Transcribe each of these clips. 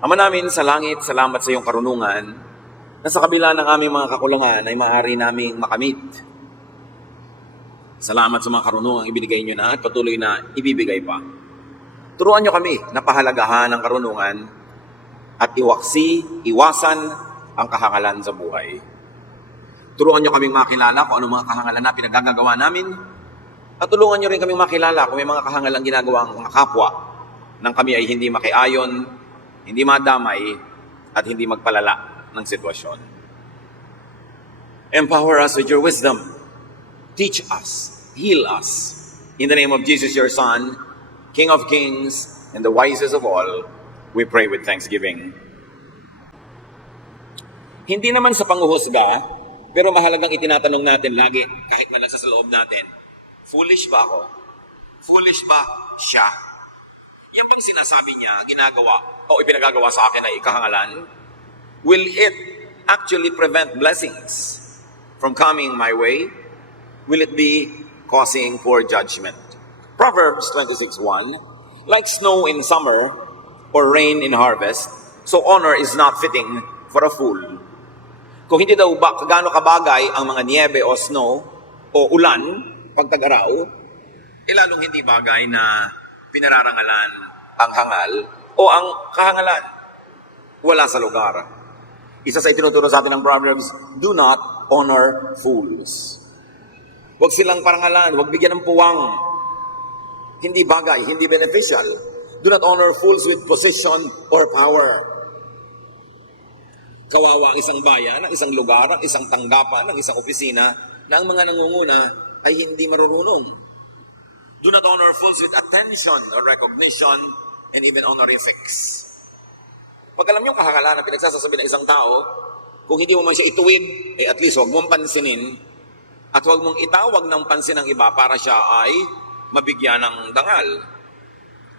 Ama namin sa langit, salamat sa iyong karunungan na sa kabila ng aming mga kakulangan ay maaari naming makamit. Salamat sa mga karunungang ibinigay niyo na at patuloy na ibibigay pa. Turuan niyo kami na pahalagahan ang karunungan at iwasan ang kahangalan sa buhay. Turuan niyo kaming makilala kung ano mga kahangalan na pinagagagawa namin at tulungan niyo rin kaming makilala kung may mga kahangalan ginagawa ang mga kapwa nang kami ay hindi makiayon, hindi madamay, at hindi magpalala ng sitwasyon. Empower us with your wisdom. Teach us, heal us. In the name of Jesus, your Son, King of Kings, and the wisest of all, we pray with thanksgiving. Hindi naman sa panghuhusga, pero mahalagang itinatanong natin lagi, kahit man lang sa loob natin, foolish ba ako? Foolish ba siya? Yan bang sinasabi niya, ginagawa, o ipinagagawa sa akin ay ikahangalan? Will it actually prevent blessings from coming my way? Will it be causing poor judgment? Proverbs 26:1, like snow in summer or rain in harvest, so honor is not fitting for a fool. Kung hindi daw ba gaano kabagay ang mga niebe o snow o ulan pag tag-araw, lalong hindi bagay na pinararangalan ang hangal o ang kahangalan. Wala sa lugar. Isa sa itinuturo sa atin ng Proverbs, do not honor fools. Huwag silang parangalan, huwag bigyan ng puwang. Hindi bagay, hindi beneficial. Do not honor fools with position or power. Kawawa ang isang bayan, ang isang lugar, ang isang tanggapan, ang isang opisina na ang mga nangunguna ay hindi marurunong. Do not honor fools with attention or recognition and even honorifics. Pag alam niyo kahangalan na pinagsasasabi ng isang tao, kung hindi mo man siya ituwid, at least huwag mong pansinin at huwag mong itawag ng pansin ng iba para siya ay mabigyan ng dangal.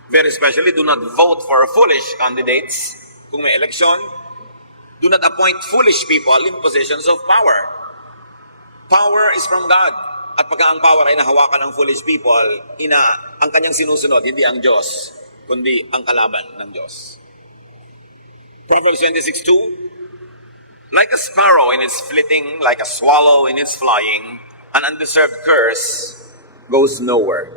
Very especially, do not vote for foolish candidates. Kung may eleksyon, do not appoint foolish people in positions of power. Power is from God. At pagka ang power ay nahawakan ng foolish people, ang kanyang sinusunod, hindi ang Diyos, kundi ang kalaban ng Diyos. Proverbs 26:2, like a sparrow in its flitting, like a swallow in its flying, an undeserved curse goes nowhere.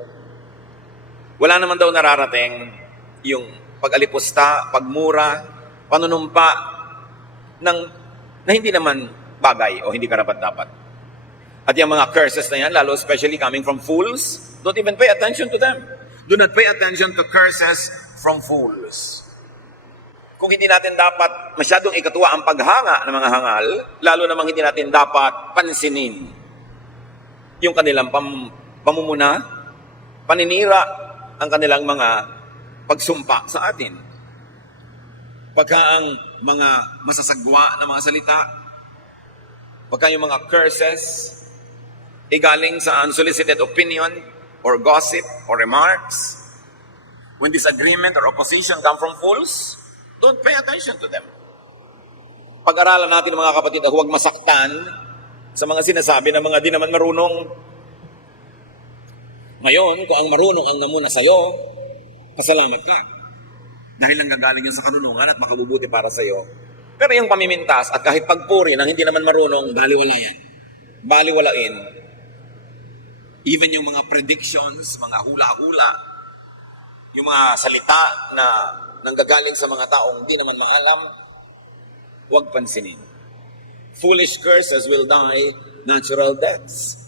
Wala naman daw nararating yung pag-alipusta, pagmura, panunumpa na hindi naman bagay o hindi karapat-dapat. At yung mga curses na yan, lalo especially coming from fools, don't even pay attention to them. Do not pay attention to curses from fools. Kung hindi natin dapat masyadong ikatuwa ang paghanga ng mga hangal, lalo namang hindi natin dapat pansinin yung kanilang pamumuna, paninira ang kanilang mga pagsumpa sa atin. Pagka ang mga masasagwa na mga salita, pagka yung mga curses, galing sa unsolicited opinion or gossip or remarks, when disagreement or opposition come from fools, don't pay attention to them. Pag-aralan natin mga kapatid, huwag masaktan sa mga sinasabi ng mga di naman marunong. Ngayon, kung ang marunong ang namuna sa'yo, pasalamat ka. Dahil nanggagaling yun sa karunungan at makabubuti para sa'yo. Pero yung pamimintas at kahit pagpuri ng hindi naman marunong, baliwala yan. Baliwalain. Even yung mga predictions, mga hula-hula, yung mga salita na nanggagaling sa mga taong hindi naman maalam, huwag pansinin. Foolish curses will die natural deaths.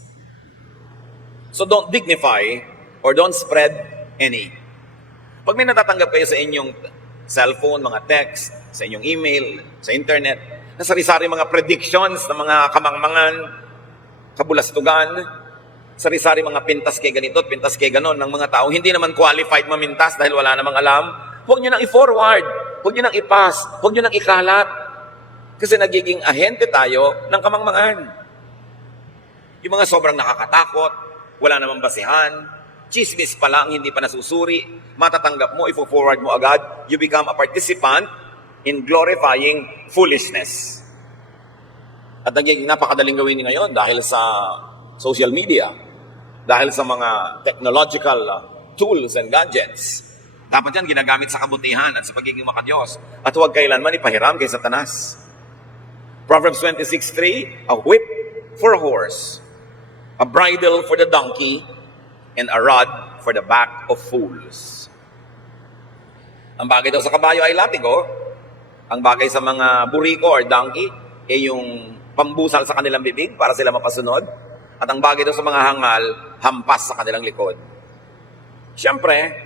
So don't dignify or don't spread any. Pag may natatanggap kayo sa inyong cellphone, mga text, sa inyong email, sa internet, na sari-sari mga predictions ng mga kamangmangan, kabulastugan, sari-sari mga pintas kay ganito at pintas kay ganon ng mga taong hindi naman qualified mamintas dahil wala namang alam, huwag nyo nang i-forward, huwag nyo nang i-pass, huwag nyo nang ikalat. Kasi nagiging ahente tayo ng kamangmangan. Yung mga sobrang nakakatakot, wala namang basihan, chismis pa lang, hindi pa nasusuri, matatanggap mo, i-forward mo agad, you become a participant in glorifying foolishness. At nagiging napakadaling gawin ngayon dahil sa social media, dahil sa mga technological tools and gadgets. Dapat yan ginagamit sa kabutihan at sa pagiging makadiyos. At huwag kailanman ipahiram kay Satanas. Proverbs 26:3, a whip for a horse, a bridle for the donkey, and a rod for the back of fools. Ang bagay daw sa kabayo ay latigo. Ang bagay sa mga buriko or donkey ay yung pambusal sa kanilang bibig para sila mapasunod. At ang bagay daw sa mga hangal, hampas sa kanilang likod. Siyempre,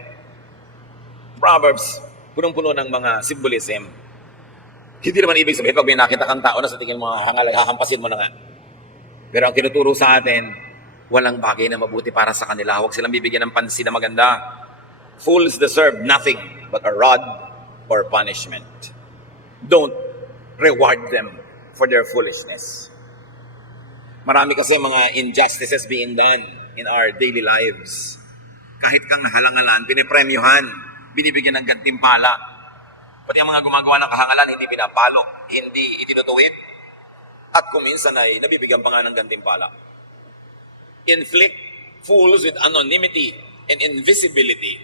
Proverbs, punong-puno ng mga symbolism. Hindi naman ibig sabihin, pag may nakita kang tao na sa tingin mga hangal, hahampasin mo na nga. Pero ang tinuturo sa atin, walang bagay na mabuti para sa kanila. Huwag silang bibigyan ng pansin na maganda. Fools deserve nothing but a rod or punishment. Don't reward them for their foolishness. Marami kasi mga injustices being done in our daily lives. Kahit kang nahalangalan, pinipremyohan, binibigyan ng gantimpala. Pati ang mga gumagawa ng kahangalan, hindi pinapalo, hindi itinutuwid. At kuminsan ay nabibigyan pa nga ng gantimpala. Inflict fools with anonymity and invisibility.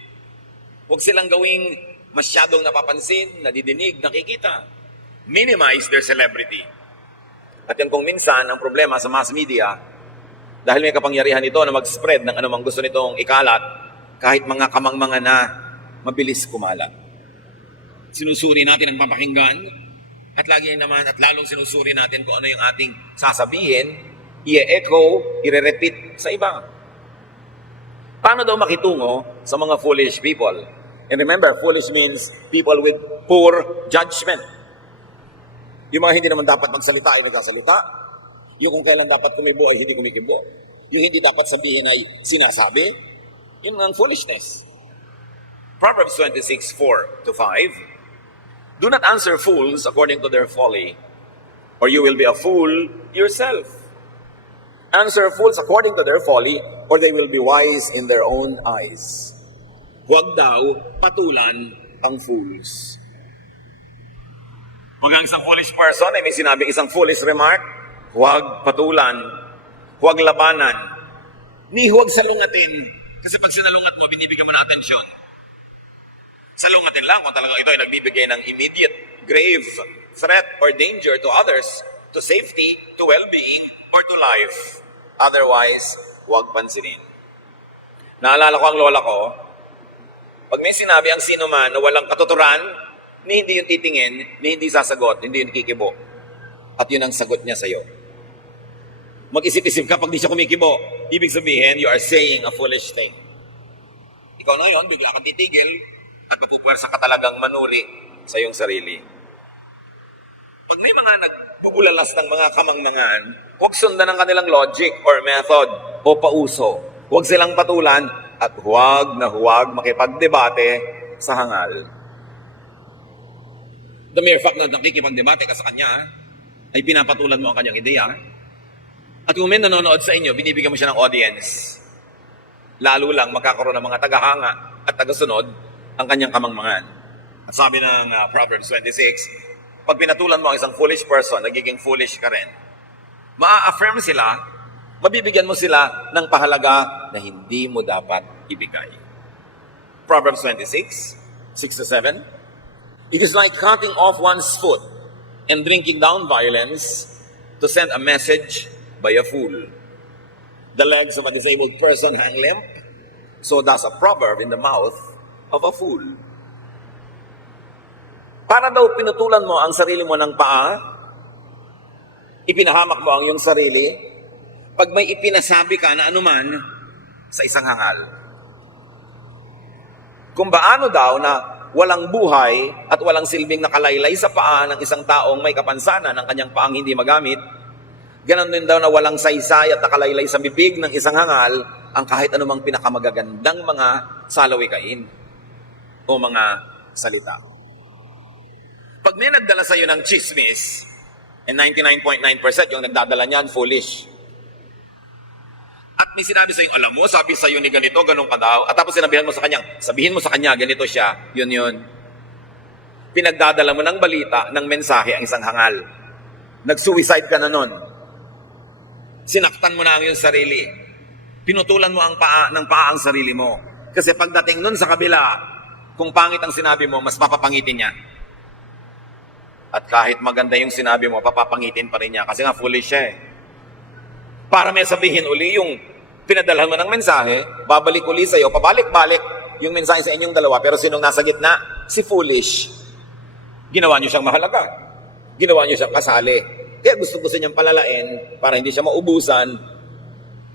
Huwag silang gawing masyadong napapansin, nadidinig, nakikita. Minimize their celebrity. At yan kung minsan, ang problema sa mass media, dahil may kapangyarihan ito na mag-spread ng anumang gusto nitong ikalat, kahit mga kamangmanga na mabilis kumalat. Sinusuri natin ang papakinggan, at lagi naman, at lalong sinusuri natin kung ano yung ating sasabihin, i-echo, i-repeat sa iba. Paano daw makitungo sa mga foolish people? And remember, foolish means people with poor judgment. Yung mga hindi naman dapat magsalita ay nagsasalita. Yung kung kailan dapat kumibo ay hindi kumikibo. Yung hindi dapat sabihin ay sinasabi. Yun ang foolishness. Proverbs 26:4-5. Do not answer fools according to their folly, or you will be a fool yourself. Answer fools according to their folly, or they will be wise in their own eyes. Huwag daw patulan ang fools. Huwag ang isang foolish person ay may sinabing isang foolish remark, huwag patulan, huwag labanan, ni huwag salungatin. Kasi pag sinalungat mo, binibigyan mo ng atensyon. Salungatin lang kung talagang ito ay nagbibigay ng immediate, grave threat or danger to others, to safety, to well-being, or to life. Otherwise, huwag pansinin. Naalala ko ang lola ko, pag may sinabi ang sino man na walang katuturan, ni hindi yung titingin, ni hindi sasagot, hindi yung kikibo. At yun ang sagot niya sa'yo. Mag-isip-isip ka pag di siya kumikibo. Ibig sabihin, you are saying a foolish thing. Ikaw na yun, bigla kang titigil at mapupwersa ka talagang manuri sa iyong sarili. Pag may mga nagbubulalas ng mga kamangmangan, huwag sundan ang kanilang logic or method o pauso. Huwag silang patulan at huwag na huwag makipagdebate sa hangal. The mere fact na nakikipagdebate ka sa kanya, ay pinapatulan mo ang kanyang ideya. At kung may nanonood sa inyo, binibigyan mo siya ng audience. Lalo lang magkakaroon ng mga tagahanga at tagasunod ang kanyang kamangmangan. At sabi ng Proverbs 26, pag pinatulan mo ang isang foolish person, nagiging foolish ka rin. Maa-affirm sila, mabibigyan mo sila ng pahalaga na hindi mo dapat ibigay. Proverbs 26, 6-7. It is like cutting off one's foot and drinking down violence to send a message by a fool. The legs of a disabled person hang limp, so does a proverb in the mouth of a fool. Para daw pinutulan mo ang sarili mo ng paa, ipinahamak mo ang iyong sarili, pag may ipinasabi ka na anuman sa isang hangal. Kung baano daw na walang buhay at walang silbing nakalaylay sa paa ng isang taong may kapansanan ng kanyang paang hindi magamit, ganon din daw na walang saysay at nakalaylay sa bibig ng isang hangal ang kahit anumang pinakamagagandang mga salawikain o mga salita. Pag may nagdala sa iyo ng chismis, and 99.9% yung nagdadala niyan, foolish. At may sinabi sa iyo, alam mo, sabi sa iyo ni ganito, ganun ka daw. At tapos sabihin mo sa kanya, ganito siya, yun. Pinagdadala mo ng balita, ng mensahe ang isang hangal. Nag-suicide ka na nun. Sinaktan mo na ang iyong sarili. Pinutulan mo ang paa ang sarili mo. Kasi pagdating nun sa kabila, Kung pangit ang sinabi mo, mas papapangitin niya. At kahit maganda yung sinabi mo, papapangitin pa rin niya. Kasi nga, foolish siya eh. Para may sabihin uli yung pinadalhan mo ng mensahe, babalik uli sa'yo, pabalik-balik yung mensahe sa inyong dalawa. Pero sinong nasa gitna? Si foolish. Ginawa niyo siyang mahalaga. Ginawa niyo siyang kasali. Kaya gusto niyang palalain para hindi siya maubusan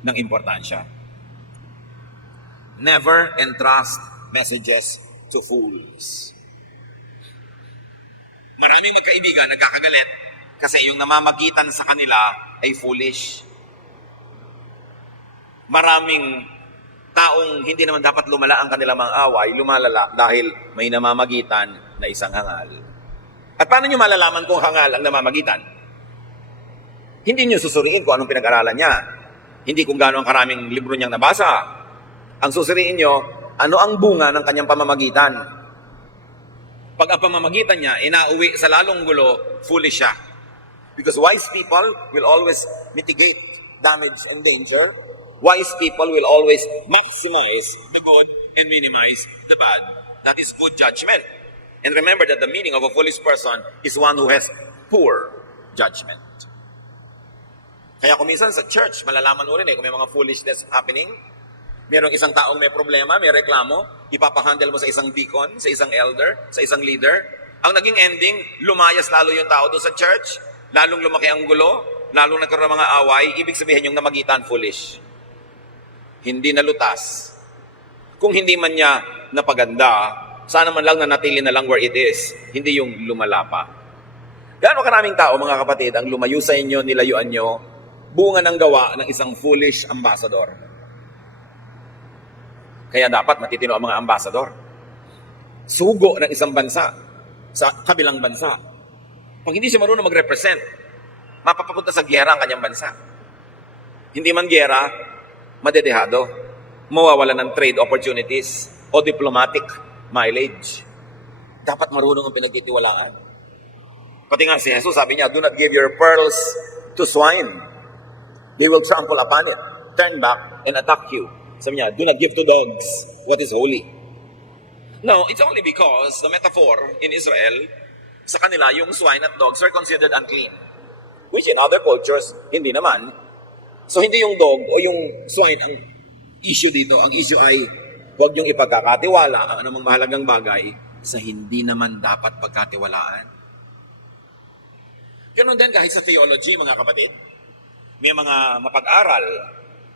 ng importansya. Never entrust messages to fools. Maraming magkaibigan nagkakagalit kasi yung namamagitan sa kanila ay foolish. Maraming taong hindi naman dapat lumala ang kanilang mga away, lumalala dahil may namamagitan na isang hangal. At paano nyo malalaman kung hangal ang namamagitan? Hindi nyo susuriin kung anong pinag-aralan niya. Hindi kung gaano ang karaming libro niyang nabasa. Ang susuriin nyo, ano ang bunga ng kanyang pamamagitan. Pag ang pamamagitan niya, inauwi sa lalong gulo, foolish siya. Because wise people will always mitigate damage and danger. Wise people will always maximize the good and minimize the bad. That is good judgment. And remember that the meaning of a foolish person is one who has poor judgment. Kaya kung minsan sa church, malalaman mo rin kung may mga foolishness happening. Merong isang taong may problema, may reklamo, ipapahandle mo sa isang deacon, sa isang elder, sa isang leader. Ang naging ending, lumayas lalo yung tao doon sa church, lalong lumaki ang gulo, lalong nagkaroon ng mga away, ibig sabihin yung namagitan, foolish. Hindi nalutas. Kung hindi man niya napaganda, sana man lang nanatili na lang where it is, hindi yung lumala pa. Gaano karaming tao, mga kapatid, ang lumayo sa inyo, nilayuan nyo, bunga ng gawa ng isang foolish ambassador. Kaya dapat matitino ang mga ambasador. Sugo ng isang bansa sa kabilang bansa. Pag hindi siya marunong mag-represent, mapapapunta sa giyera ang kanyang bansa. Hindi man giyera, madedehado. Mawawala ng trade opportunities o diplomatic mileage. Dapat marunong ang pinagtitiwalaan. Pati nga si Jesus, sabi niya, do not give your pearls to swine. They will trample upon it, turn back, and attack you. Sabi niya, do not give to dogs what is holy. No, it's only because the metaphor in Israel, sa kanila, yung swine at dogs are considered unclean. Which in other cultures, hindi naman. So hindi yung dog o yung swine ang issue dito. Ang issue ay, huwag yung ipagkakatiwala ang anumang mahalagang bagay sa hindi naman dapat pagkatiwalaan. Ganun din kahit sa theology, mga kapatid. May mga mapag-aral,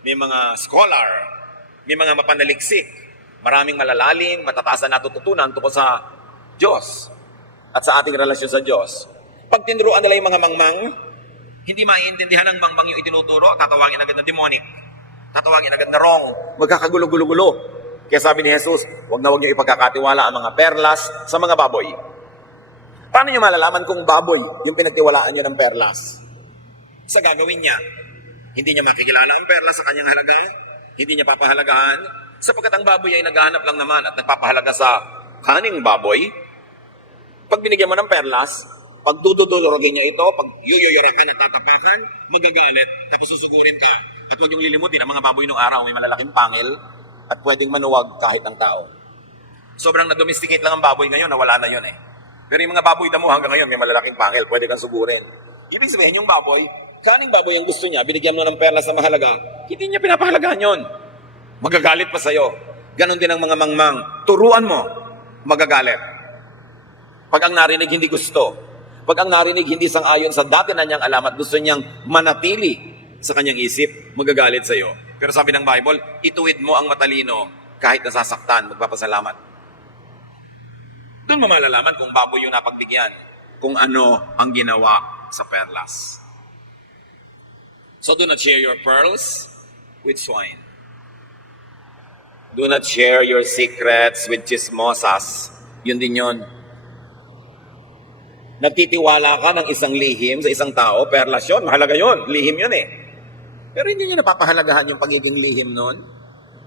may mga scholar, may mga mapanaliksik, maraming malalalim, matataas na natututunan tungkol sa Diyos at sa ating relasyon sa Diyos. Pag tinuruan nila yung mga mangmang, hindi maiintindihan ng mangmang yung itinuturo, tatawagin agad na demonic, tatawagin agad na wrong, magkakagulo-gulo-gulo. Kaya sabi ni Jesus, huwag niyo ipagkakatiwala ang mga perlas sa mga baboy. Paano niyo malalaman kung baboy yung pinagtiwalaan niyo ng perlas? Sa gagawin niya, hindi niya makikilala ang perlas sa kanyang halaga, hindi niya papahalagahan, sapagkat ang baboy ay naghahanap lang naman at nagpapahalaga sa kaning baboy. Pag binigyan mo ng perlas, pag dududurugin niya ito, pag yuyuyurakan at tatapakan, magagalit, tapos susugurin ka. At huwag yung lilimutin, ang mga baboy nung araw may malalaking pangil at pwedeng manuwag kahit ang tao. Sobrang na-domesticate lang ang baboy ngayon, nawala na yun eh. Pero yung mga baboy damo hanggang ngayon may malalaking pangil, pwede kang sugurin. Ibig sabihin yung baboy, kaning baboy ang gusto niya, binigyan mo ng perlas na mahalaga, hindi niya pinapahalagahan yun. Magagalit pa sa'yo. Ganon din ang mga mangmang. Turuan mo, magagalit. Pag ang narinig hindi gusto, pag ang narinig hindi sang-ayon sa dati na niyang alam at gusto niyang manatili sa kanyang isip, magagalit sa'yo. Pero sabi ng Bible, ituwid mo ang matalino kahit nasasaktan, magpapasalamat. Doon mo malalaman kung baboy yung napagbigyan, kung ano ang ginawa sa perlas. So do not share your pearls with swine. Do not share your secrets with chismosas. Yun din yun. Nagtitiwala ka ng isang lihim sa isang tao, perlas yun, mahalaga yun, lihim yun eh. Pero hindi niya napapahalagahan yung pagiging lihim nun.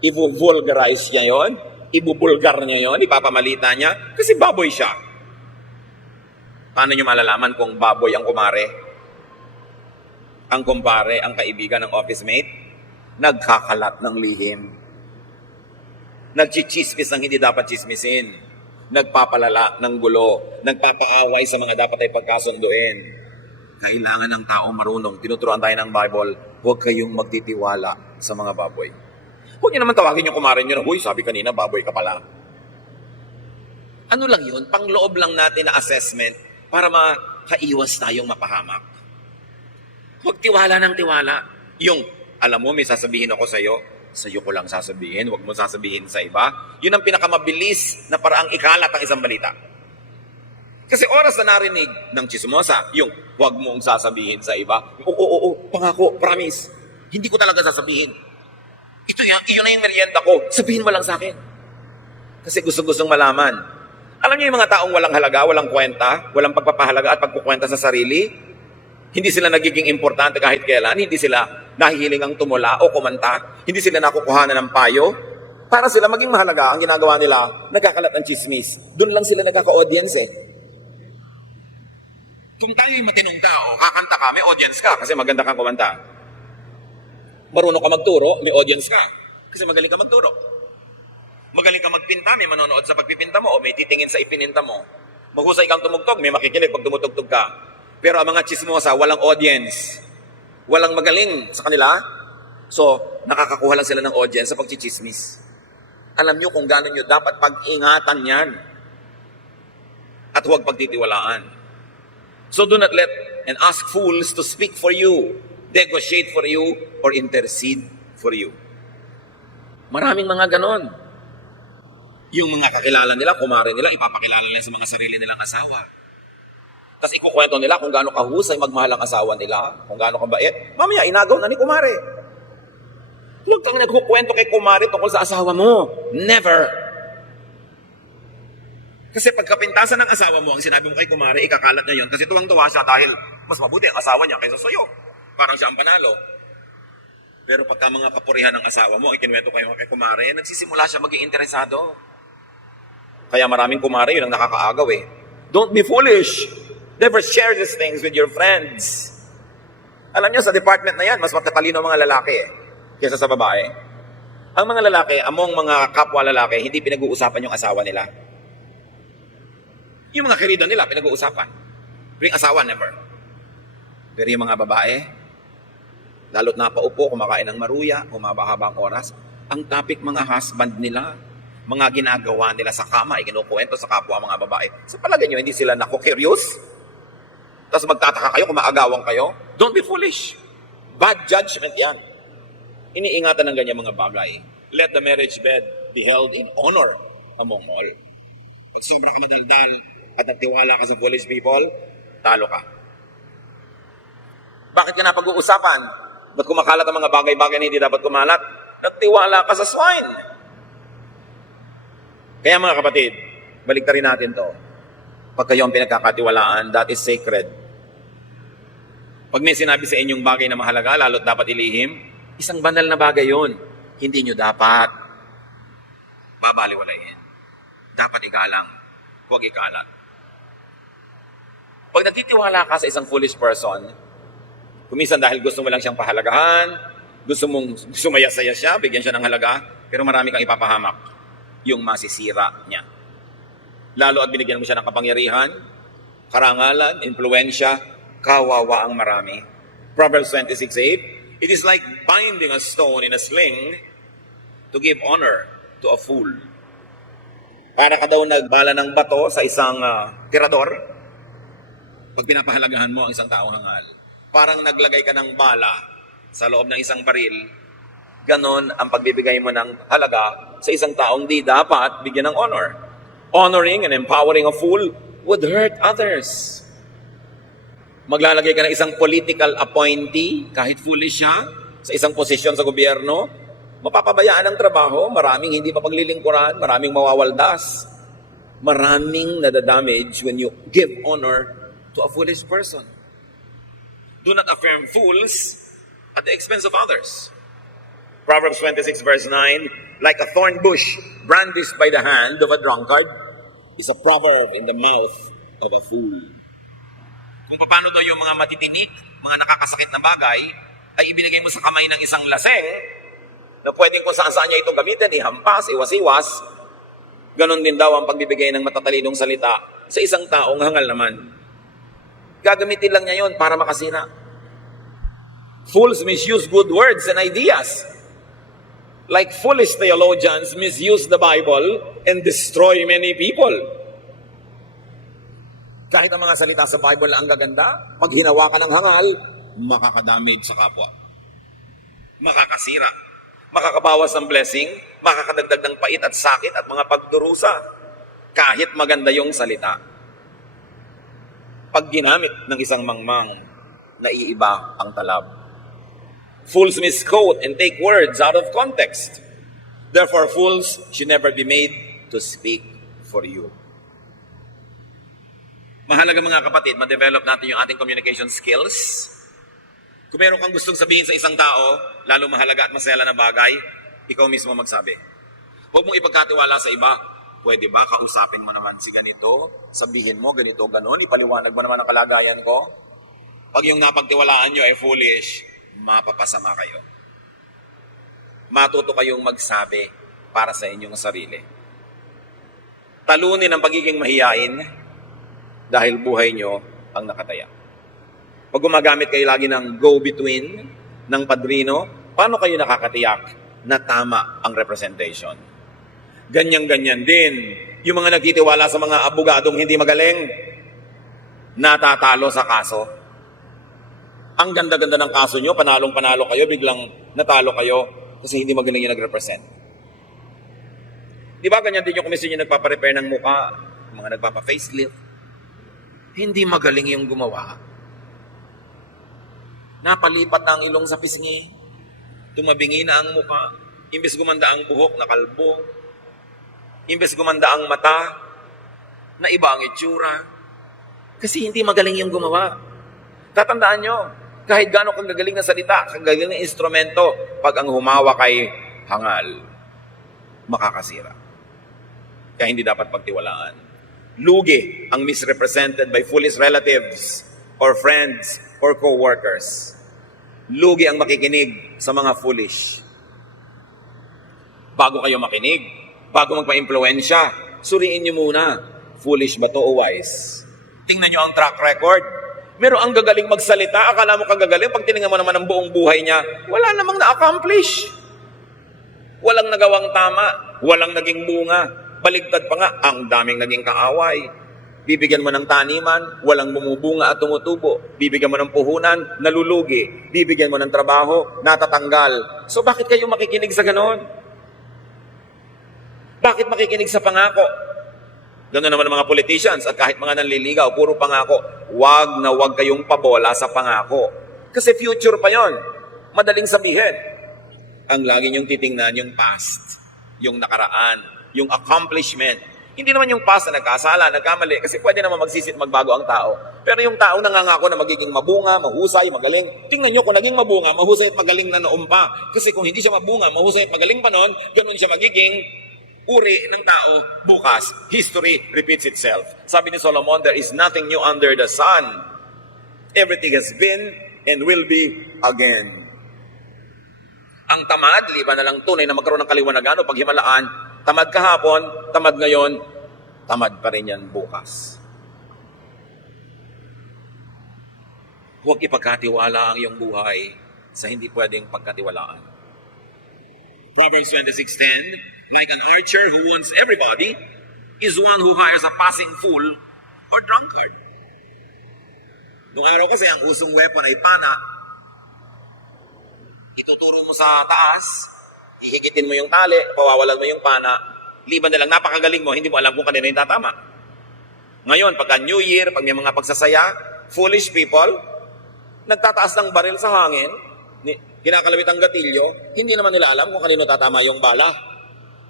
I-vulgarize niya yun, ibubulgar niya yun, ipapamalita niya, kasi baboy siya. Paano niyo malalaman kung baboy ang kumare? Ang kumpare, ang kaibigan ng office mate, nagkakalat ng lihim. Nagchichismis ang hindi dapat chismisin. nagpapalala ng gulo, nagpapaaway sa mga dapat ay pagkasunduin. Kailangan ng tao marunong. Tinuturuan tayo ng Bible, huwag kayong magtitiwala sa mga baboy. Huwag niyo naman tawagin yung kumarin nyo na, huy, sabi kanina, baboy ka pala. Ano lang yun? Pangloob lang natin na assessment para makaiwas tayong mapahamak. Huwag tiwala ng tiwala. Yung, alam mo, may sasabihin ako sa'yo ko lang sasabihin, huwag mo sasabihin sa iba. Yun ang pinakamabilis na paraang ikalat ang isang balita. Kasi oras na narinig ng chismosa, yung huwag mong sasabihin sa iba, oo, pangako, promise, hindi ko talaga sasabihin. Iyon na yung merienda ko, sabihin mo lang sa akin. Kasi gustong malaman. Alam niyo yung mga taong walang halaga, walang kwenta, walang pagpapahalaga at pagkukwenta sa sarili, hindi sila nagiging importante kahit kailan, hindi sila nahihiling ang tumula o kumanta, hindi sila nakukuhanan ng payo. Para sila maging mahalaga, ang ginagawa nila, nagkakalat ng chismis. Doon lang sila nagkaka-audience eh. Kung tayo'y matinong tao, kakanta ka, may audience ka kasi maganda kang kumanta. Marunong ka magturo, may audience ka kasi magaling ka magturo. Magaling ka magpinta, may manonood sa pagpipinta mo o may titingin sa ipininta mo. Maghusay kang tumugtog, may makikinig pag tumutugtog ka. Pero ang mga chismosa, walang audience. Walang magaling sa kanila. So, nakakakuha lang sila ng audience sa pagchichismis. Alam nyo kung gano'n nyo dapat pag-ingatan yan. At huwag pagtitiwalaan. So do not let and ask fools to speak for you, negotiate for you, or intercede for you. Maraming mga ganon. Yung mga kakilala nila, kumare nila, ipapakilala nila sa mga sarili nilang asawa. Tapos ikukwento nila kung gaano kahusay magmahal ang asawa nila, kung gaano kabait. Mamaya, inagaw na ni kumare. Huwag kang nagkukwento kay kumare tungkol sa asawa mo. Never. Kasi pagkapintasan ng asawa mo, ang sinabi mo kay kumare, ikakalat niya yun. Kasi tuwang-tuwa siya dahil mas mabuti ang asawa niya kaysa sa'yo. Parang siya ang panalo. Pero pagka mga kapurihan ng asawa mo, ikinwento kayo kay kumare, nagsisimula siya maging interesado. Kaya maraming kumare, yun ang nakakaagaw eh. Don't be foolish. Never share these things with your friends. Alam niyo, sa department na yan, mas matatalino ang mga lalaki eh, kaysa sa babae. Ang mga lalaki, among mga kapwa lalaki, hindi pinag-uusapan yung asawa nila. Yung mga kerido nila, pinag-uusapan. Pero yung asawa, never. Pero yung mga babae, lalo't napaupo, kumakain ng maruya, humaba-habang oras, ang topic mga husband nila, mga ginagawa nila sa kama, ikinukwento sa kapwa mga babae. Sa palagay nyo, hindi sila naku-curious? Tapos magtataka kayo, kumaagawang kayo? Don't be foolish. Bad judgment yan. Iniingatan ng ganyan mga bagay. Let the marriage bed be held in honor among all. Pag sobra ka madaldal at nagtiwala ka sa foolish people, talo ka. Bakit ka na pag-uusapan? Ba't kumakalat ang mga bagay-bagay na hindi dapat kumalat? Nagtiwala ka sa swine. Kaya mga kapatid, baliktarin natin to. Pag kayo ang pinagkakatiwalaan, that is sacred. Pag may sinabi sa inyong bagay na mahalaga, lalo't dapat ilihim, isang banal na bagay yon. Hindi nyo dapat babaliwalayin. Dapat igalang. Huwag ikalat. Pag nagtitiwala ka sa isang foolish person, kuminsan dahil gusto mo lang siyang pahalagahan, gusto mong sumayasaya siya, bigyan siya ng halaga, pero marami kang ipapahamak, yung masisira niya. Lalo at binigyan mo siya ng kapangyarihan, karangalan, impluensya, kawawa ang marami. Proverbs 26:8, it is like binding a stone in a sling to give honor to a fool. Para ka daw nagbala ng bato sa isang tirador, pag pinapahalagahan mo ang isang taong hangal. Parang naglagay ka ng bala sa loob ng isang baril, ganon ang pagbibigay mo ng halaga sa isang taong di dapat bigyan ng honor. Honoring and empowering a fool would hurt others. Maglalagay ka ng isang political appointee, kahit foolish siya, sa isang posisyon sa gobyerno, mapapabayaan ang trabaho, maraming hindi mapaglilingkuran, maraming mawawaldas, maraming nadadamage when you give honor to a foolish person. Do not affirm fools at the expense of others. Proverbs 26 verse 9, like a thorn bush brandished by the hand of a drunkard is a proverb in the mouth of a fool. Kung paano daw yung mga matitinik, mga nakakasakit na bagay, ay ibinigay mo sa kamay ng isang laseng na pwedeng kung saan niya ito gamitin, ihampas, iwas-iwas, Ganon din daw ang pagbibigay ng matatalinong salita sa isang taong hangal naman. Gagamitin lang niya yon para makasira. Fools misuse good words and ideas. Like foolish theologians misuse the Bible and destroy many people. Kahit ang mga salita sa Bible ang gaganda, pag hinawa ka ng hangal, makakadamage sa kapwa. Makakasira. Makakabawas ng blessing, makakadagdag ng pait at sakit at mga pagdurusa. Kahit maganda yung salita. Pag ginamit ng isang mangmang, naiiba ang talab. Fools misquote and take words out of context. Therefore, fools should never be made to speak for you. Mahalaga mga kapatid, ma-develop natin yung ating communication skills. Kung meron kang gustong sabihin sa isang tao, lalo mahalaga at masaya na bagay, ikaw mismo magsabi. Huwag mong ipagkatiwala sa iba. Pwede ba kausapin mo naman si ganito? Sabihin mo ganito, ganon, ipaliwanag mo naman ang kalagayan ko? Pag yung napagtiwalaan nyo ay foolish, mapapasama kayo. Matuto kayong magsabi para sa inyong sarili. Talunin ang pagiging mahiyain dahil buhay nyo ang nakataya. Pag gumagamit kayo lagi ng go-between, ng padrino, paano kayo nakakatiyak na tama ang representation? Ganyan-ganyan din. Yung mga nagtitiwala sa mga abogadong hindi magaling, natatalo sa kaso. Ang ganda-ganda ng kaso nyo, panalong-panalo kayo, biglang natalo kayo kasi hindi magaling yung nag-represent. Di ba ganyan din yung komisyon yung nagpaparepair ng mukha, mga nagpapa-facelift? Hindi magaling yung gumawa. Napalipat na ang ilong sa pisngi, tumabingi na ang mukha, imbes gumanda ang buhok, nakalbo, imbes gumanda ang mata, na iba ang itsura. Kasi hindi magaling yung gumawa. Tatandaan nyo, kahit gaano kang gagaling na salita, kang gagaling na instrumento, pag ang humawa kay hangal, makakasira. Kaya hindi dapat pagtiwalaan. Lugi ang misrepresented by foolish relatives or friends or co-workers. Lugi ang makikinig sa mga foolish. Bago kayo makinig, bago magpa-impluensya, suriin nyo muna, foolish ba to o wise? Tingnan nyo ang track record. Meron ang gagaling magsalita, akala mo kang gagaling, pag tinignan mo naman ang buong buhay niya, wala namang na-accomplish. Walang nagawang tama, walang naging bunga, baligtad pa nga, ang daming naging kaaway. Bibigyan mo ng taniman, walang bumubunga at tumutubo. Bibigyan mo ng puhunan, nalulugi. Bibigyan mo ng trabaho, natatanggal. So bakit kayo makikinig sa ganon? Bakit makikinig sa pangako? Ganoon naman ang mga politicians at kahit mga nanliligaw, puro pangako. Wag na wag kayong pabola sa pangako. Kasi future pa yon. Madaling sabihin. Ang lagi niyong titingnan yung past, yung nakaraan, yung accomplishment. Hindi naman yung past na nagkasala, nagkamali, kasi pwede naman magsisit magbago ang tao. Pero yung tao nangangako na magiging mabunga, mahusay, magaling. Tingnan nyo kung naging mabunga, mahusay at magaling na noon pa. Kasi kung hindi siya mabunga, mahusay at magaling pa noon, ganun siya magiging uri ng tao bukas. History repeats itself. Sabi ni Solomon, there is nothing new under the sun. Everything has been and will be again. Ang tamad, liban na lang tunay na magkaroon ng kaliwanagan o paghimalaan, tamad kahapon, tamad ngayon, tamad pa rin yan bukas. Huwag ipagkatiwala ang iyong buhay sa hindi pwedeng pagkatiwalaan. Proverbs 26:10, like an archer who wounds everybody is one who hires a passing fool or drunkard. Noong araw kasi ang usong weapon ay pana. Ituturo mo sa taas, hihigitin mo yung tali, pawawalan mo yung pana, liban na lang napakagaling mo, hindi mo alam kung kanina yung tatama. Ngayon, pagka New Year, pag may mga pagsasaya, foolish people, nagtataas ng baril sa hangin, kinakalawit ang gatilyo, hindi naman nila alam kung kanino tatama yung bala.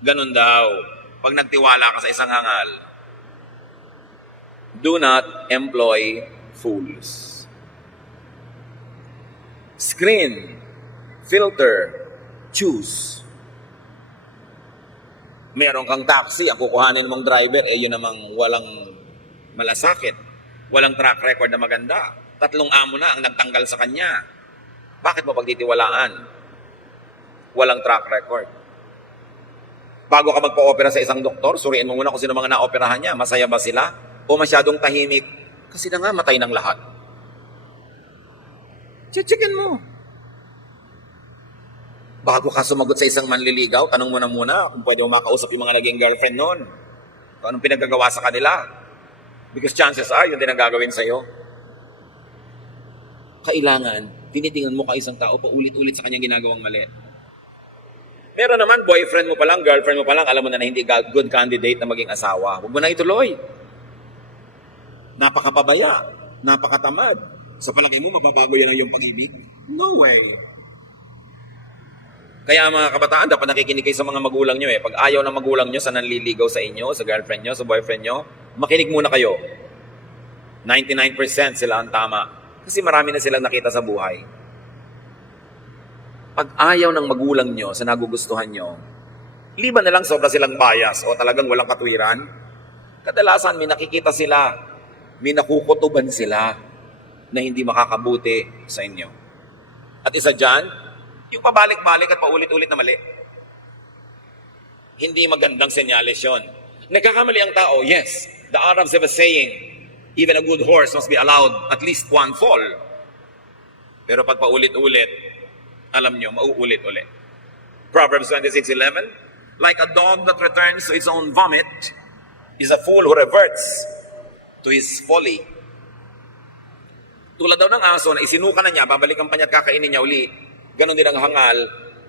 Ganun daw, pag nagtiwala ka sa isang hangal. Do not employ fools. Screen, filter, choose. Meron kang taxi, ang kukuhanin mong driver, yun namang walang malasakit, walang track record na maganda. 3 amo na ang nagtanggal sa kanya. Bakit mo pagtitiwalaan? Walang track record. Bago ka magpa-opera sa isang doktor, suriin mo muna kung sino mga na-operahan niya. Masaya ba sila? O masyadong tahimik? Kasi na nga, matay ng lahat. Checkin mo. Bago ka sumagot sa isang manliligaw, tanong mo na muna kung pwede mo makausap yung mga naging girlfriend noon. Kung anong pinagagawa sa kanila. Because chances are, yun din ang gagawin sa'yo. Kailangan, tinitingnan mo ka isang tao paulit-ulit sa kanyang ginagawang mali. Meron naman, boyfriend mo pa lang, girlfriend mo pa lang, alam mo na hindi good candidate na maging asawa. Huwag mo na ituloy. Napakapabaya, napakatamad. Sa palagay mo, mababago yan ang iyong pag-ibig? No way. Kaya mga kabataan, dapat nakikinig kayo sa mga magulang nyo eh. Pag ayaw ng magulang nyo sa nanliligaw sa inyo, sa girlfriend nyo, sa boyfriend nyo, makinig muna kayo. 99% sila ang tama. Kasi marami na silang nakita sa buhay. Pag ayaw ng magulang nyo sa nagugustuhan nyo, liban na lang sobra silang bias o talagang walang katwiran, kadalasan may nakikita sila, may nakukutuban sila na hindi makakabuti sa inyo. At isa dyan, yung pabalik-balik at paulit-ulit na mali. Hindi magandang senyales yun. Nagkakamali ang tao, yes. The Arabs have a saying, even a good horse must be allowed at least one fall. Pero pag paulit-ulit, alam nyo, mauulit-ulit. Proverbs 26:11, like a dog that returns to its own vomit is a fool who reverts to his folly. Tulad daw ng aso na isinuka na niya, babalikan pa niya at kakainin niya uli. Ganon din ang hangal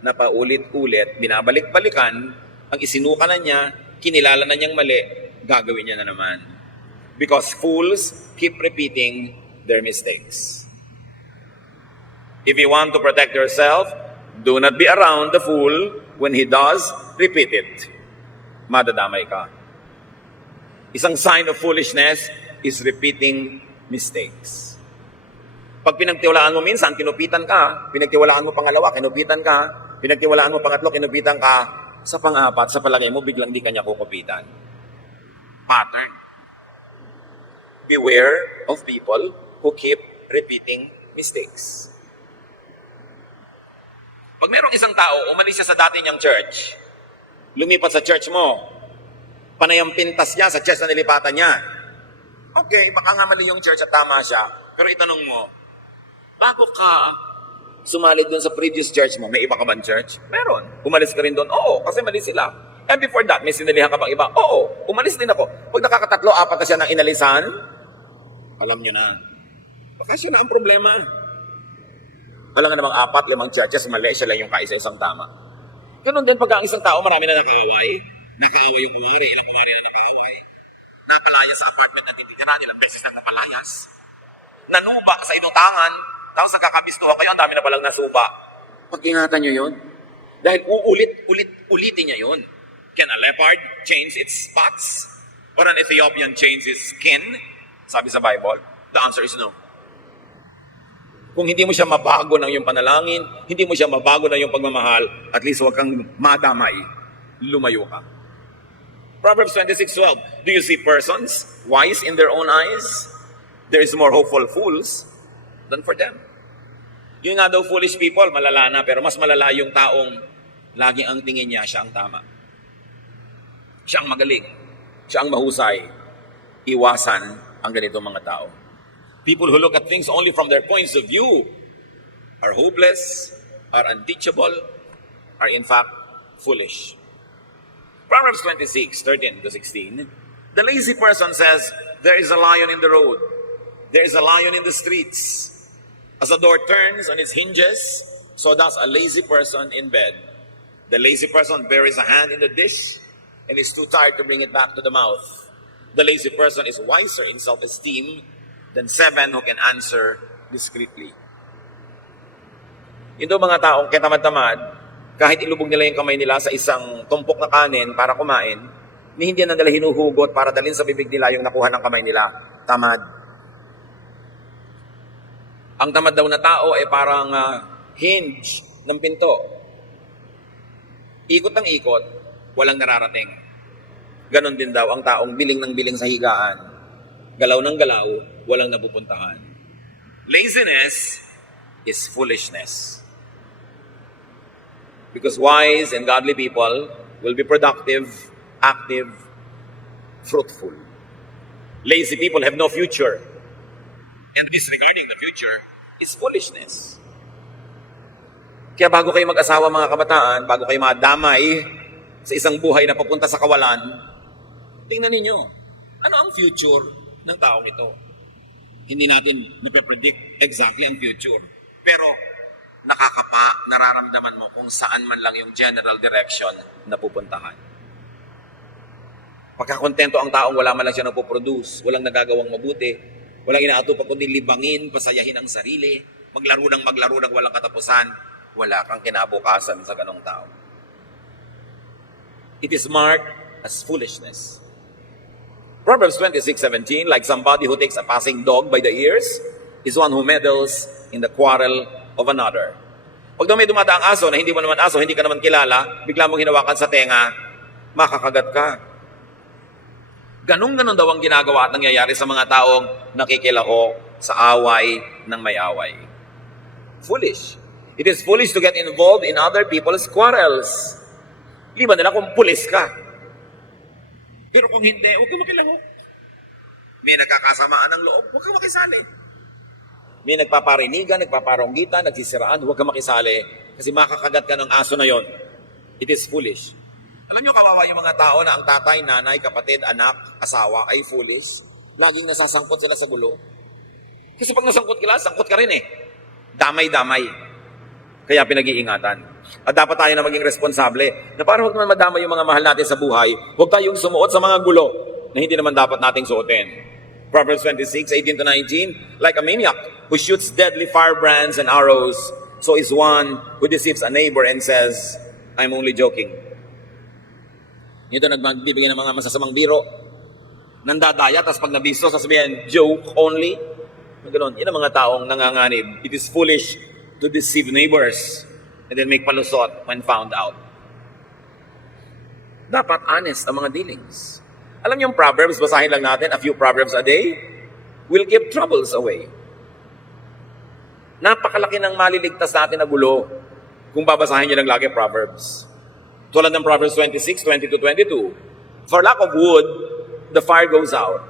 na paulit-ulit, binabalik-balikan, ang isinuka na niya, kinilala na niyang mali, gagawin niya na naman. Because fools keep repeating their mistakes. If you want to protect yourself, do not be around the fool when he does repeat it. Madadamay ka. Isang sign of foolishness is repeating mistakes. Pag pinagtiwalaan mo minsan, kinupitan ka. Pinagtiwalaan mo pangalawa, kinupitan ka. Pinagtiwalaan mo pangatlo, kinupitan ka. Sa pang-apat, sa palagay mo, biglang di kanya kukupitan. Pattern. Beware of people who keep repeating mistakes. Pag merong isang tao, umalis siya sa dati niyang church, lumipat sa church mo, panay ang pintas niya sa church na nilipatan niya. Okay, baka nga mali yung church at tama siya. Pero itanong mo, bago ka sumali doon sa previous church mo, may iba ka bang church? Meron. Umalis ka rin doon? Oo, kasi mali sila. And before that, may sinilihan ka bang iba? Oo, umalis din ako. Pag nakakatatlo, apat na siya ng inalisan, alam niyo na. Baka siya na ang problema. Wala nga namang 4-5 churches, mali, siya lang yung kaisa-isang tama. Ganun din pag ang isang tao, marami na nakaaway. Nakaaway yung kumari, ilang kumari na nakaaway. Napalayas sa apartment na titirahan, ilang beses na napalayas. Nanuba sa inutangan, tapos nagkakabistuhan kayo, ang dami na palang nasuba. Pag-ingatan nyo yun. Dahil ulitin niya yun. Can a leopard change its spots? Or an Ethiopian change its skin? Sabi sa Bible, the answer is no. Kung hindi mo siya mabago ng iyong panalangin, hindi mo siya mabago ng iyong pagmamahal, at least huwag kang madamay, lumayo ka. Proverbs 26:12, do you see persons wise in their own eyes? There is more hopeful fools than for them. Yung nga daw foolish people, malala na, pero mas malala yung taong lagi ang tingin niya, siya ang tama. Siya ang magaling. Siya ang mahusay. Iwasan ang ganitong mga tao. People who look at things only from their points of view are hopeless, are unteachable, are in fact foolish. Proverbs 26:13-16, the lazy person says, there is a lion in the road. There is a lion in the streets. As a door turns on its hinges, so does a lazy person in bed. The lazy person buries a hand in the dish and is too tired to bring it back to the mouth. The lazy person is wiser in self-esteem than 7 who can answer discreetly. Ito mga taong katamad-tamad, kahit ilubog nila yung kamay nila sa isang tumpok na kanin para kumain, hindi na nila hinuhugot para dalhin sa bibig nila yung nakuha ng kamay nila. Tamad. Ang tamad daw na tao ay parang hinge ng pinto. Ikot ng ikot, walang nararating. Ganon din daw ang taong biling ng biling sa higaan. Galaw ng galaw, walang napupuntahan. Laziness is foolishness. Because wise and godly people will be productive, active, fruitful. Lazy people have no future. And disregarding the future is foolishness. Kaya bago kayo mag-asawa mga kabataan, bago kayo madamay sa isang buhay na papunta sa kawalan, tingnan ninyo, ano ang future ng taong ito? Hindi natin nape-predict exactly ang future. Pero nararamdaman mo kung saan man lang yung general direction na pupuntahan. Pagkakontento ang taong wala man lang siya napoproduce, walang nagagawang mabuti, walang inaatupag kundi libangin, pasayahin ang sarili, maglaro ng walang katapusan, wala kang kinabukasan sa ganong tao. It is marked as foolishness. Proverbs 26:17, like somebody who takes a passing dog by the ears, is one who meddles in the quarrel of another. Pag daw may dumadaang aso na hindi mo naman aso, hindi ka naman kilala, bigla mong hinawakan sa tenga, makakagat ka. Ganun daw ang ginagawa at nangyayari sa mga taong nakikilahok sa away ng may away. Foolish. It is foolish to get involved in other people's quarrels. Liban nila kung pulis ka. Pero kung hindi, huwag ka makilahok. May nagkakasamaan ng loob, huwag ka makisali. May nagpaparinigan, nagpaparonggitan, nagsisiraan, huwag ka makisali kasi makakagat ka ng aso na yon. It is foolish. Alam niyo, kawawa yung mga tao na ang tatay, nanay, kapatid, anak, asawa ay foolish. Laging nasasangkot sila sa gulo. Kasi pag nasangkot sangkot ka rin eh. Damay-damay. Kaya pinag-iingatan. At dapat tayo na maging responsable na para huwag naman madamay yung mga mahal natin sa buhay, huwag tayong sumuot sa mga gulo na hindi naman dapat nating suotin. Proverbs 26:18-19, like a maniac who shoots deadly firebrands and arrows, so is one who deceives a neighbor and says, I'm only joking. Ito nagbibigay ng mga masasamang biro, nandadaya, tapos pag nabisto, sasabihin, joke only. Ganun. Yan ang mga taong nanganganib. It is foolish to deceive neighbors and then make palusot when found out. Dapat honest ang mga dealings. Alam niyo yung Proverbs, basahin lang natin, a few Proverbs a day will keep troubles away. Napakalaki ng maliligtas natin na gulo kung babasahin niyo lang lagi Proverbs. Tulad ng Proverbs 26:20-22. For lack of wood, the fire goes out.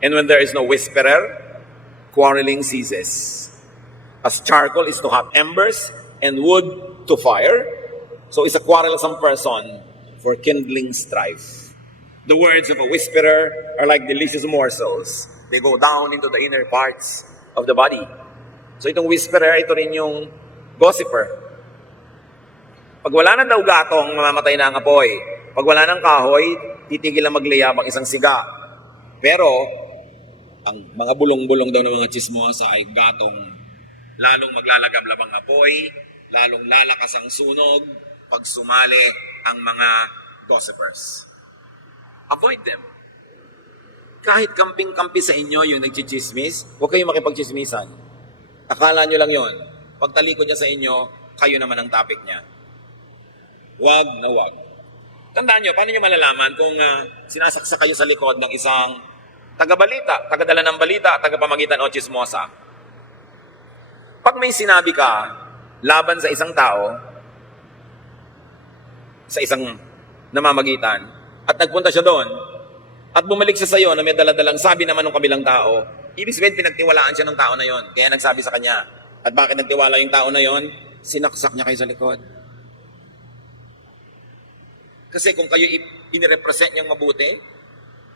And when there is no whisperer, quarreling ceases. As charcoal is to hot embers and wood to fire, so is a quarrelsome person for kindling strife. The words of a whisperer are like delicious morsels. They go down into the inner parts of the body. So itong whisperer, ito rin yung gossiper. Pag wala ng daw gatong, mamamatay na ang apoy. Pag wala ng kahoy, titigil na magliyab ang isang siga. Pero, ang mga bulong-bulong daw ng mga chismosa ay gatong lalong maglalagab ang apoy, lalong lalakas ang sunog, pag sumali ang mga gossipers. Avoid them. Kahit kamping-kampi sa inyo yung nagchichismis, huwag kayong makipagchismisan. Akala nyo lang yon. Pag talikod niya sa inyo, kayo naman ang topic niya. Wag na wag. Tandaan nyo, paano nyo malalaman kung sinasaksa kayo sa likod ng isang taga-balita, taga-dala ng balita, taga-pamagitan o chismosa? Pag may sinabi ka laban sa isang tao, sa isang namamagitan, at nagpunta siya doon, at bumalik siya sa iyo na may daladalang sabi naman ng kabilang tao, ibig sabihin pinagtiwalaan siya ng tao na yon. Kaya nagsabi sa kanya. At bakit nagtiwala yung tao na yon? Sinaksak niya kayo sa likod. Kasi kung kayo inirepresent niyang mabuti,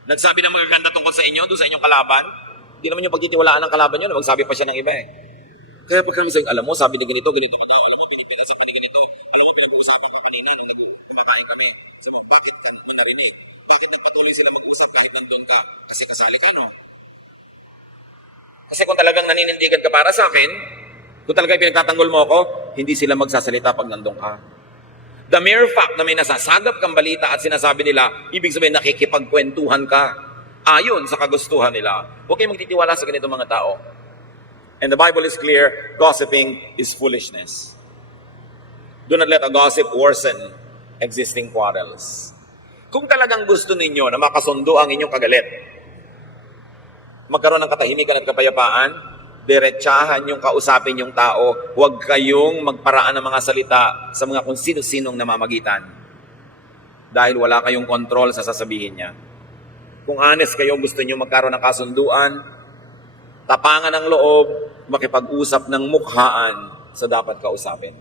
nagsabi ng magaganda tungkol sa inyo, doon sa inyong kalaban, hindi naman yung pagtitiwalaan ng kalaban nyo, na magsabi pa siya ng iba eh. Kaya pag kami sayang, alam mo, sabi ni ganito, ganito ka daw, alam mo, pinipinasan pa ni ganito, alam mo, pinag-uusapan ka kanina nung kumakain kami. Sabi mo, bakit ka naman narinig? Bakit nagpatuloy sila mag-usap kahit nandun ka? Kasi kasali ka, no? Kasi kung talagang naninindigan ka para sa akin, kung talagang pinagtatanggol mo ako, hindi sila magsasalita pag nandun ka. The mere fact na may nasasagap kang balita at sinasabi nila, ibig sabihin nakikipagkwentuhan ka ayon sa kagustuhan nila. Huwag kayong magtitiwala sa ganito mga tao. And the Bible is clear, gossiping is foolishness. Do not let a gossip worsen existing quarrels. Kung talagang gusto ninyo na makasundo ang inyong kagalit, magkaroon ng katahimikan at kapayapaan, diretsahan yung kausapin yung tao, huwag kayong magparaan ng mga salita sa mga kung sino-sinong namamagitan. dahil wala kayong control sa sasabihin niya. Kung honest kayo, gusto niyo magkaroon ng kasunduan, tapangan ng loob, makipag-usap ng mukhaan sa dapat kausapin.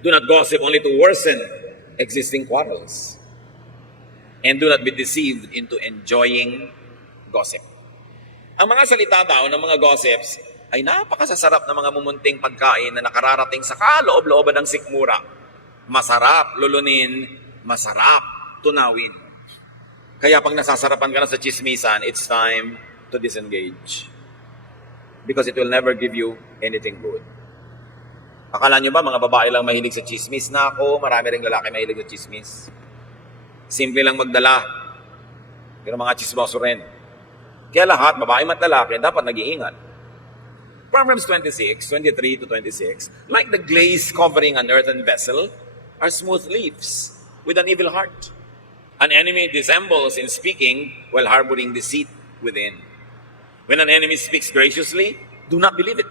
Do not gossip only to worsen existing quarrels. And do not be deceived into enjoying gossip. Ang mga salita daw ng mga gossips ay napakasasarap na mga mumunting pagkain na nakararating sa kaloob-looban ng sikmura. Masarap lulunin, masarap tunawin. Kaya pag nasasarapan ka na sa chismisan, it's time to disengage. Because it will never give you anything good. Akala nyo ba mga babae lang mahilig sa chismis? Na ako, marami ring lalaki mahilig sa chismis. Simple lang magdala. Pero mga chismoso rin. Kaya lahat, babae at lalaki, dapat nag-iingat. Proverbs 26, 23 to 26, like the glaze covering an earthen vessel are smooth leaves with an evil heart. An enemy dissembles in speaking while harboring deceit within. When an enemy speaks graciously, do not believe it.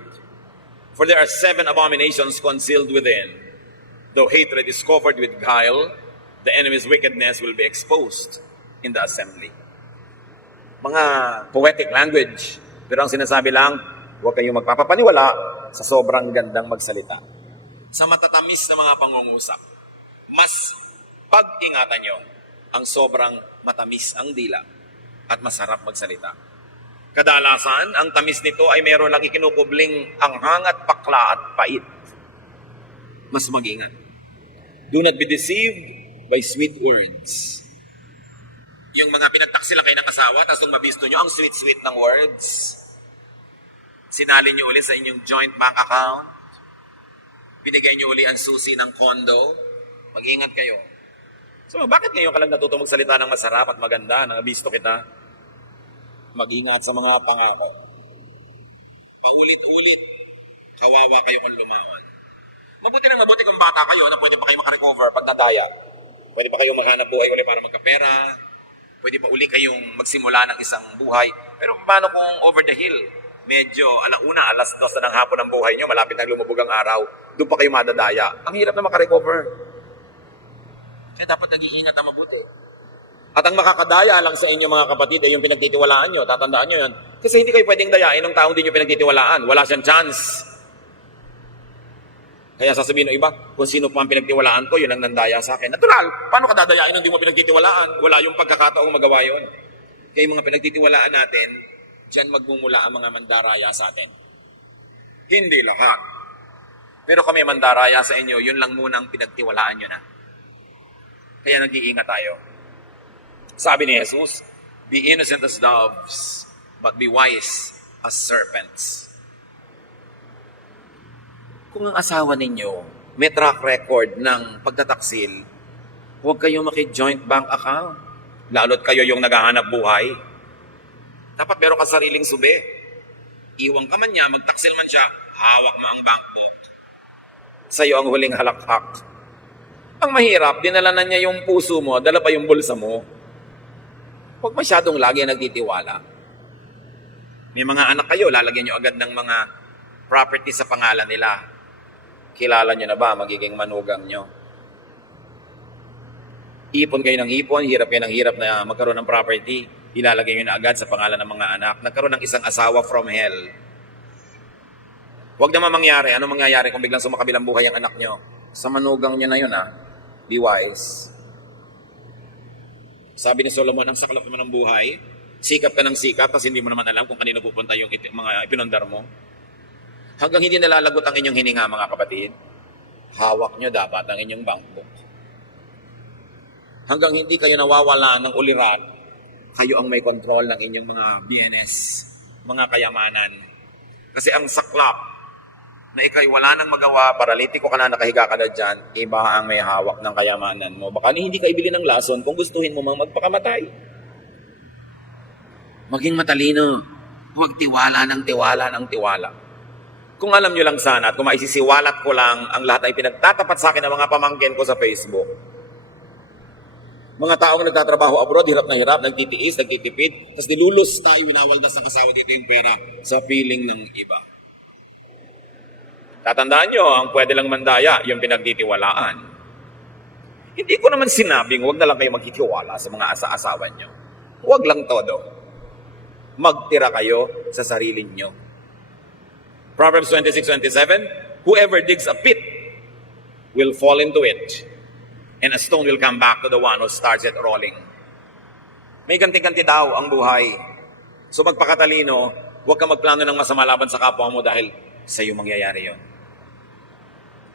For there are 7 abominations concealed within. Though hatred is covered with guile, the enemy's wickedness will be exposed in the assembly. Mga poetic language. Pero ang sinasabi lang, huwag kayong magpapapaniwala sa sobrang gandang magsalita. Sa matatamis na mga pangungusap, mas pag-ingatan nyo ang sobrang matamis ang dila at masarap magsalita. Kadalasan, ang tamis nito ay meron lang ikinukubling anghang at pakla at pait. Mas mag-ingat. Do not be deceived by sweet words. Yung mga pinagtaksila kayo ng asawa, tapos nung mabisto nyo, ang sweet-sweet ng words. Sinali nyo uli sa inyong joint bank account. Binigay nyo uli ang susi ng condo. Mag-ingat kayo. So, bakit ngayon ka lang natuto magsalita ng masarap at maganda? Nangabisto kita. Mag-ingat sa mga pangako. Paulit-ulit, kawawa kayo kung lumawan. Mabuti kung bata kayo na pwede pa kayo makarecover pag nadaya. Pwede pa kayo maghanap buhay uli para magkapera. Pwede pa uli kayong magsimula ng isang buhay. Pero paano kung over the hill? Medyo alauna, alas 2 na ng hapon ng buhay nyo, malapit na lumubog ang araw, doon pa kayo madadaya. Ang hirap na makarecover. Kaya dapat nag-iingat ang mabuti. At ang makakadaya lang sa inyo mga kapatid ay yung pinagtitiwalaan nyo. Tatandaan nyo yun. Kasi hindi kayo pwedeng dayain ng taong di nyo pinagtitiwalaan. Wala siyang chance. Kaya sasabihin ng iba, kung sino pa ang pinagtiwalaan ko, yun ang nandaya sa akin. Natural, paano ka dadayain nung di mo pinagtitiwalaan? Wala yung pagkakataong magawa yun. Kaya yung mga pinagtitiwalaan natin, diyan magmumula ang mga mandaraya sa atin. Hindi lahat. Pero kami mandaraya sa inyo, yun lang munang pinagtiwalaan nyo na. Kaya nag-iingat tayo. Sabi ni Jesus, be innocent as doves, but be wise as serpents. Kung ang asawa ninyo may track record ng pagtataksil, huwag kayong maki-joint bank account. Lalo't kayo yung naghahanap buhay. Dapat meron ka sariling sube. Iwang ka man niya, magtaksil man siya, hawak mo ang bankbook. Sa'yo ang huling halakhak. Ang mahirap, dinala na niya yung puso mo, dala pa yung bulsa mo. Huwag masyadong lagi nagtitiwala. May mga anak kayo, lalagyan nyo agad ng mga property sa pangalan nila. Kilala nyo na ba, magiging manugang nyo? Ipon kayo ng ipon, hirap kayo ng hirap na magkaroon ng property. Ilalagay nyo na agad sa pangalan ng mga anak. Nagkaroon ng isang asawa from hell. Huwag naman mangyari. Ano mangyayari kung biglang sumakabilang buhay ang anak nyo? Sa manugang nyo na yun, ha? Be wise. Sabi ni Solomon, ang saklap naman ng buhay, sikap ka ng sikap, kasi hindi mo naman alam kung kanino pupunta yung mga ipinundar mo. Hanggang hindi nalalagot ang inyong hininga, mga kapatid, hawak nyo dapat ang inyong bankbook. Hanggang hindi kayo nawawala ng ulirat, kayo ang may control ng inyong mga BNS, mga kayamanan. Kasi ang saklap, na ikay wala nang magawa, paralitiko ka na, nakahiga ka na dyan, iba ang may hawak ng kayamanan mo. Baka hindi ka ibili ng lason kung gustuhin mo mang magpakamatay. Maging matalino. Huwag tiwala ng tiwala. Kung alam nyo lang sana, at kung maisisiwalat ko lang ang lahat ay pinagtatapat sa akin ng mga pamangkin ko sa Facebook. Mga taong nagtatrabaho abroad, hirap na hirap, nagtitiis, nagtitipid, tapos dilulos tayo, winawaldas ng asawa dito yung pera sa piling ng iba. Tatandaan nyo, ang pwede lang mandaya, yung pinagtitiwalaan. Hindi ko naman sinabing huwag na lang kayo magkitiwala sa mga asa-asawa nyo. Huwag lang todo. Magtira kayo sa sarili nyo. Proverbs 26:27, whoever digs a pit will fall into it, and a stone will come back to the one who starts it rolling. May ganti-ganti daw ang buhay. So magpakatalino, huwag kang magplano ng masama laban sa kapwa mo dahil sa iyo mangyayari yon.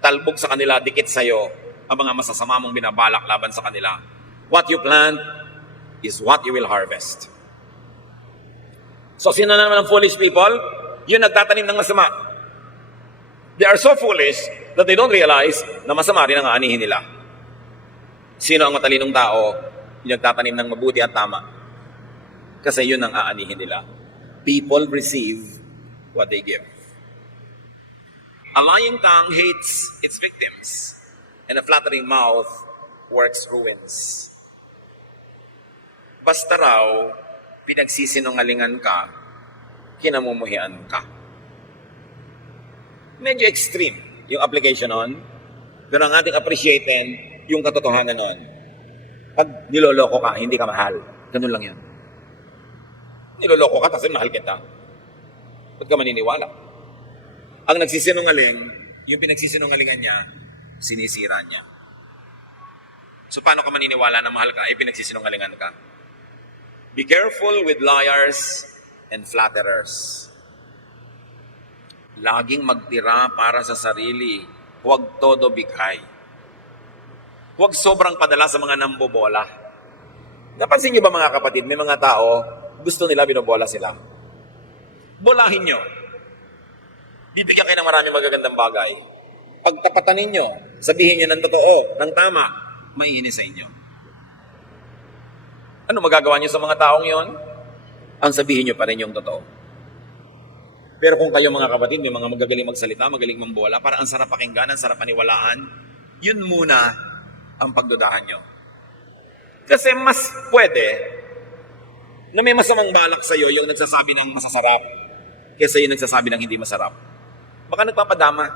Talbog sa kanila, dikit sa iyo ang mga masasama mong binabalak laban sa kanila. What you plant is what you will harvest. So sino naman ang foolish people? Yung nagtatanim ng masama. They are so foolish that they don't realize na masama rin ang aanihin nila. Sino ang matalinong tao? Yung nagtatanim ng mabuti at tama. Kasi yun ang aanihin nila. People receive what they give. A lying tongue hates its victims, and a flattering mouth works ruins. Basta raw, pinagsisinungalingan ka, kinamumuhian ka. Medyo extreme yung application nun, pero ang ating appreciating yung katotohanan nun. Pag niloloko ka, hindi ka mahal. Ganun lang yan. Niloloko ka kasi mahal kita. Ba't ka maniniwala? Ang nagsisinungaling, yung pinagsisinungalingan niya, sinisira niya. So paano ka maniniwala na mahal ka, pinagsisinungalingan ka? Be careful with liars and flatterers. Laging magtira para sa sarili. Huwag todo bigay. Huwag sobrang padala sa mga nambobola. Napansin niyo ba mga kapatid, may mga tao, gusto nila binobola sila. Bolahin nyo. Bibigyan kayo ng maraming magagandang bagay. Pagtapatan ninyo, sabihin nyo ng totoo, ng tama, maiinis sa inyo. Ano magagawa nyo sa mga taong yon? Ang sabihin nyo pa rin yung totoo. Pero kung kayo mga kapatid, may mga magagaling magsalita, magaling mambola, para ang sarap pakinggan, ang sarap paniwalaan, yun muna ang pagdudahan nyo. Kasi mas pwede na may masamang balak sa'yo yung nagsasabi ng masasarap kaysa yung nagsasabi ng hindi masarap. Baka nagpapadama.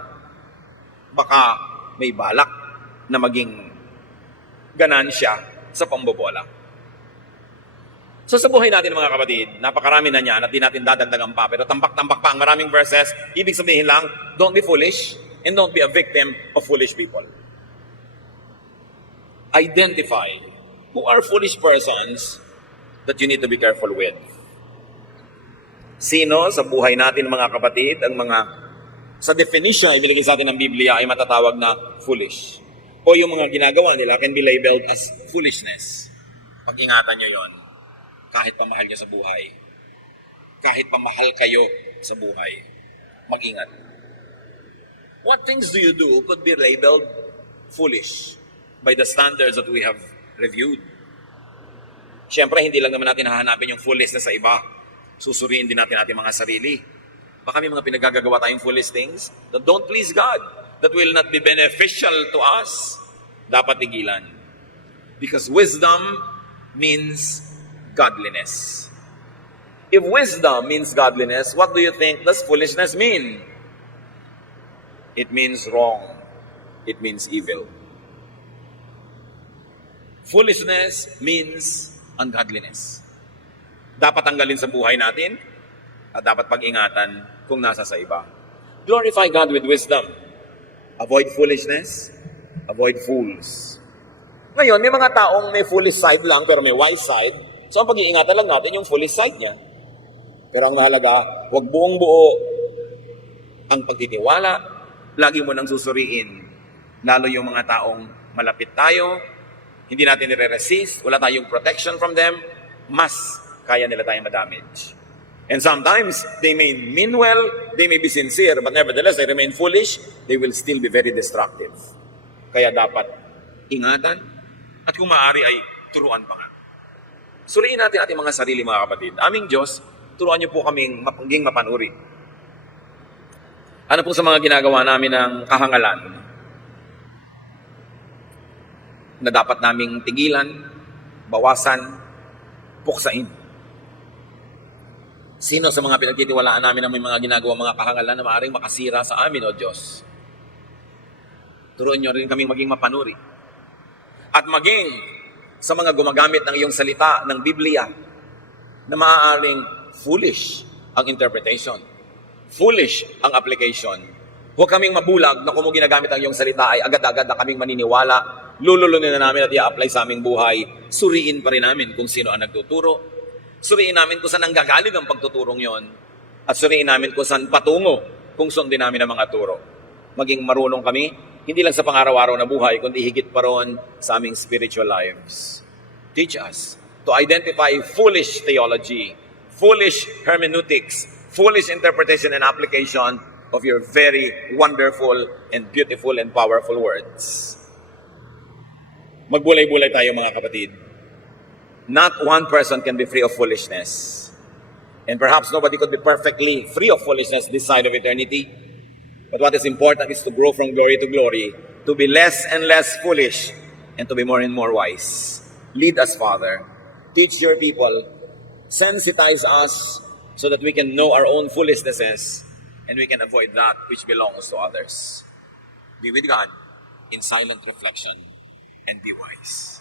Baka may balak na maging ganansya sa pambobola. So sa buhay natin mga kapatid, napakarami na niyan at di natin dadagdagan pa. Pero tampak-tampak pa ang maraming verses. Ibig sabihin lang, don't be foolish and don't be a victim of foolish people. Identify who are foolish persons that you need to be careful with. Sino sa buhay natin mga kapatid, ang mga sa definition na ibinigay sa atin ng Biblia ay matatawag na foolish. O yung mga ginagawa nila can be labeled as foolishness. Pag-ingatan nyo yon. Kahit pamahal nyo sa buhay. Kahit pamahal kayo sa buhay. Mag-ingat. What things do you do could be labeled foolish by the standards that we have reviewed? Siyempre, hindi lang naman natin hahanapin yung foolishness sa iba. Susuriin din natin ating mga sarili. Baka may mga pinagagagawa tayong foolish things that don't please God, that will not be beneficial to us. Dapat tigilan. Because wisdom means godliness. If wisdom means godliness, what do you think does foolishness mean? It means wrong. It means evil. Foolishness means ungodliness. Dapat tanggalin sa buhay natin at dapat pag-ingatan kung nasa sa iba. Glorify God with wisdom. Avoid foolishness. Avoid fools. Ngayon, may mga taong may foolish side lang pero may wise side. So ang pag-iingatan lang natin yung foolish side niya. Pero ang mahalaga, huwag buong buo ang pagtitiwala. Lagi mo nang susuriin. Lalo yung mga taong malapit tayo, hindi natin nire-resist, wala tayong protection from them, mas kaya nila tayong madamage. And sometimes, they may mean well, they may be sincere, but nevertheless, they remain foolish, they will still be very destructive. Kaya dapat ingatan, at kung maaari ay turuan pa nga. Suriin natin ating mga sarili mga kapatid. Aming Diyos, turuan niyo po kaming maging mapanuri. Ano po sa mga ginagawa namin ng kahangalan na dapat naming tigilan, bawasan, puksain. Sino sa mga pinagtitiwalaan namin na may mga ginagawa mga kahangalan na maaaring makasira sa amin, O Diyos? Turuan niyo rin kaming maging mapanuri. At maging sa mga gumagamit ng iyong salita ng Biblia na maaaring foolish ang interpretation, foolish ang application. Huwag kaming mabulag na kung mo ginagamit ang iyong salita ay agad-agad na kaming maniniwala, lululunin na namin at i-apply sa aming buhay. Suriin pa rin namin kung sino ang nagtuturo. Suriin namin kung saan ang gagaling ang pagtuturong yon. At suriin namin kung saan patungo kung sundin namin ang mga turo. Maging marunong kami, hindi lang sa pang-araw-araw na buhay, kundi higit pa ron sa aming spiritual lives. Teach us to identify foolish theology, foolish hermeneutics, foolish interpretation and application of your very wonderful and beautiful and powerful words. Magbulay-bulay tayo mga kapatid. Not one person can be free of foolishness. And perhaps nobody could be perfectly free of foolishness this side of eternity. But what is important is to grow from glory to glory, to be less and less foolish, and to be more and more wise. Lead us, Father. Teach your people. Sensitize us so that we can know our own foolishnesses and we can avoid that which belongs to others. Be with God in silent reflection and be wise.